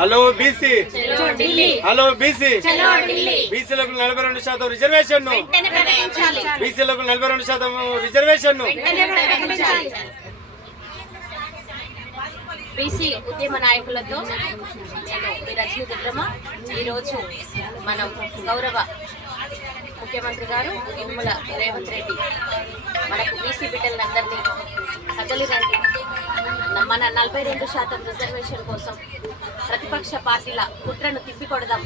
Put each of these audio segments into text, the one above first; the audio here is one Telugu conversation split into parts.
హలో బీసీ, హలో బీసీ, బీసీలకు 42% రిజర్వేషన్, బీసీలకు 42% రిజర్వేషన్. బీసీ ఉద్యమ నాయకులతో మీ రజనీ దుర్గమ్మ ఈరోజు మనం గౌరవ ముఖ్యమంత్రి గారు యనమల రేవంత్ రెడ్డి మనకు బీసీ బిడ్డలందరినీ కదలిరండి, మన 42% రిజర్వేషన్ కోసం ప్రతిపక్ష పార్టీల కుట్రను తిప్పికొడదాం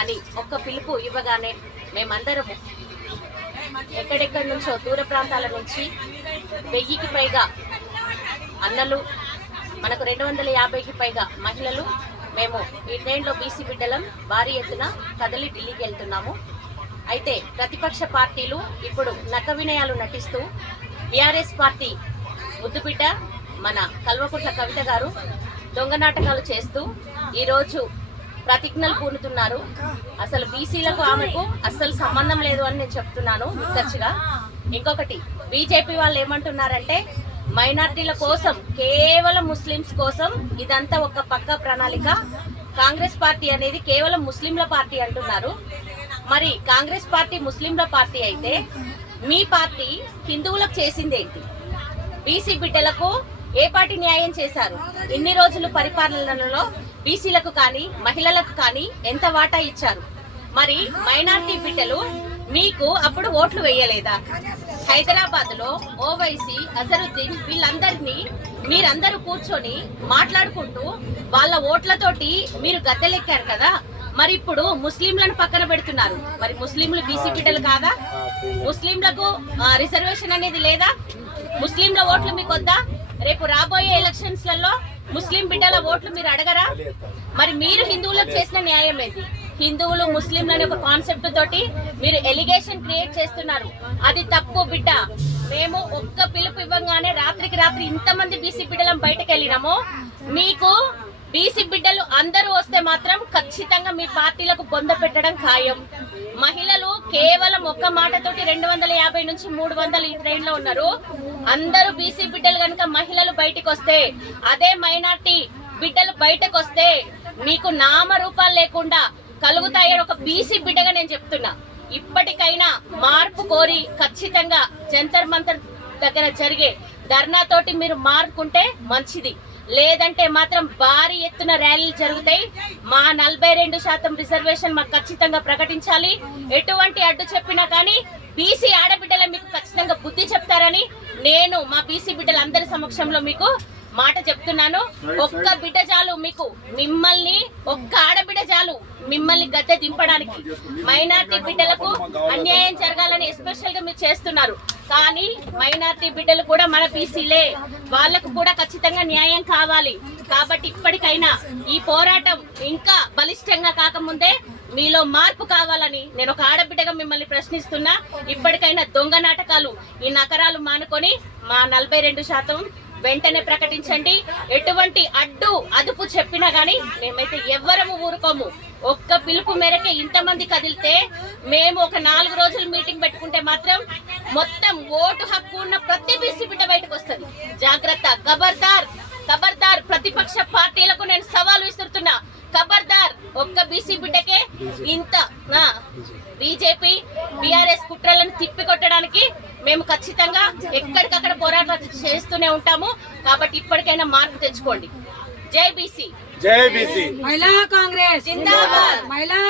అని ఒక్క పిలుపు ఇవ్వగానే మేమందరము ఎక్కడెక్కడి నుంచో దూర ప్రాంతాల నుంచి 1000కి పైగా అన్నలు, మనకు 250కి పైగా మహిళలు, మేము ఈ ట్రైన్లో బీసీ బిడ్డలం భారీ ఎత్తున కదలి ఢిల్లీకి వెళ్తున్నాము. అయితే ప్రతిపక్ష పార్టీలు ఇప్పుడు నక్క వినయాలు నటిస్తూ టీఆర్ఎస్ పార్టీ ముద్దుబిడ్డ మన కల్వకుంట్ల కవిత గారు దొంగ నాటకాలు చేస్తూ ఈరోజు ప్రతిజ్ఞలు పూనుతున్నారు. అసలు బీసీలకు ఆమెకు అస్సలు సంబంధం లేదు అని నేను చెప్తున్నాను నిక్కచ్చిగా. ఇంకొకటి బీజేపీ వాళ్ళు ఏమంటున్నారంటే మైనార్టీల కోసం, కేవలం ముస్లిమ్స్ కోసం ఇదంతా ఒక పక్క ప్రణాళిక, కాంగ్రెస్ పార్టీ అనేది కేవలం ముస్లింల పార్టీ అంటున్నారు. మరి కాంగ్రెస్ పార్టీ ముస్లింల పార్టీ అయితే మీ పార్టీ హిందువులకు చేసిందేంటి? బీసీ బిడ్డలకు ఏ పార్టీ న్యాయం చేశారు? ఇన్ని రోజులు పరిపాలనలో బీసీలకు కానీ మహిళలకు కానీ ఎంత వాటా ఇచ్చారు? మరి మైనార్టీ బిడ్డలు మీకు అప్పుడు ఓట్లు వేయలేదా? హైదరాబాద్ లో ఓవైసీ, అజరుద్దీన్ వీళ్ళందరినీ మీరందరూ కూర్చొని మాట్లాడుకుంటూ వాళ్ళ ఓట్లతోటి మీరు గద్దెలెక్కారు కదా. మరి ఇప్పుడు ముస్లింలను పక్కన పెడుతున్నారు. మరి ముస్లింలు బీసీ బిడ్డలు కాదా? ముస్లింలకు రిజర్వేషన్ అనేది లేదా? ముస్లింల ఓట్లు మీకు వద్దా? రేపు రాబోయే ఎలక్షన్స్ లలో ముస్లిం బిడ్డల ఓట్లు మీరు అడగరా? మరి మీరు హిందువులకు చేసిన న్యాయం ఏంటి? హిందువులు ముస్లింలు అనే ఒక కాన్సెప్ట్ తోటి మీరు ఎలిగేషన్ క్రియేట్ చేస్తున్నారు. అది తప్పు బిడ్డ. మేము ఒక్క పిలుపు ఇవ్వగానే రాత్రికి రాత్రి ఇంతమంది బీసీ బిడ్డలం బయటకు వెళ్ళినాము. మీకు బీసీ బిడ్డలు అందరూ వస్తే మాత్రం ఖచ్చితంగా మీ పార్టీలకు బొంద పెట్టడం ఖాయం. మహిళలు కేవలం ఒక్క మాటతోటి 250 నుంచి 300 ఈ ట్రైన్ లో ఉన్నారు. అందరూ బీసీ బిడ్డలు కనుక మహిళలు బయటకు వస్తే, అదే మైనార్టీ బిడ్డలు బయటకు వస్తే మీకు నామరూపాలు లేకుండా కలుగుతాయని ఒక బీసీ బిడ్డగా నేను చెప్తున్నా. ఇప్పటికైనా మార్పు కోరి ఖచ్చితంగా జంతర్ మంతర్ దగ్గర జరిగే ధర్నాతోటి మీరు మార్పుకుంటే మంచిది. లేదంటే మాత్రం భారీ ఎత్తున ర్యాలీలు జరుగుతాయి. మా 42% రిజర్వేషన్ మాకు ఖచ్చితంగా ప్రకటించాలి. ఎటువంటి అడ్డు చెప్పినా కానీ బీసీ ఆడబిడ్డల మీకు ఖచ్చితంగా బుద్ధి చెప్తారని నేను మా బీసీ బిడ్డలందరి సమక్షంలో మీకు మాట చెప్తున్నాను. ఒక్క బిడ్డ చాలు మీకు, మిమ్మల్ని ఒక్క ఆడబిడ్డ చాలు మిమ్మల్ని గద్దె దింపడానికి. మైనార్టీ బిడ్డలకు అన్యాయం జరగాలని ఎస్పెషల్ గా మీరు చేస్తున్నారు. కానీ మైనార్టీ బిడ్డలు కూడా మన బీసీలే, వాళ్ళకు కూడా ఖచ్చితంగా న్యాయం కావాలి. కాబట్టి ఇప్పటికైనా ఈ పోరాటం ఇంకా బలిష్టంగా కాకముందే మీలో మార్పు కావాలని నేను ఒక ఆడబిడ్డగా మిమ్మల్ని ప్రశ్నిస్తున్నా. ఇప్పటికైనా దొంగ నాటకాలు, ఈ నకరాలు మానుకొని మా 42% వెంటనే ప్రకటించండి. ఎటువంటి అదుపు చెప్పినా గానీ మేమైతే ఎవ్వరము ఊరుకోము. ఒక్క పిలుపు మేరకే ఇంతమంది కదిలితే, మేము ఒక 4 రోజులు మీటింగ్ పెట్టుకుంటే మాత్రం మొత్తం ఓటు హక్కు ఉన్న ప్రతి బీసీ బిడ్డ బయటకు వస్తుంది. జాగ్రత్త, ఖబర్దార్ ఖబర్దార్. ప్రతిపక్ష పార్టీలకు నేను సవాలు విసురుతున్నా, ఖబర్దార్. ఒక్క బీసీ బిడ్డకే ఇంత బీజేపీ టీఆర్ఎస్ కుట్రలను తిప్పికొట్టడానికి మేము ఖచ్చితంగా ఎక్కడికక్కడ పోరాటాలు చేస్తూనే ఉంటాము. కాబట్టి ఇప్పటికైనా మార్పు తెచ్చుకోండి. జై బీసీ, జై బీసీ. మహిళా కాంగ్రెస్ జిందాబాద్. మహిళా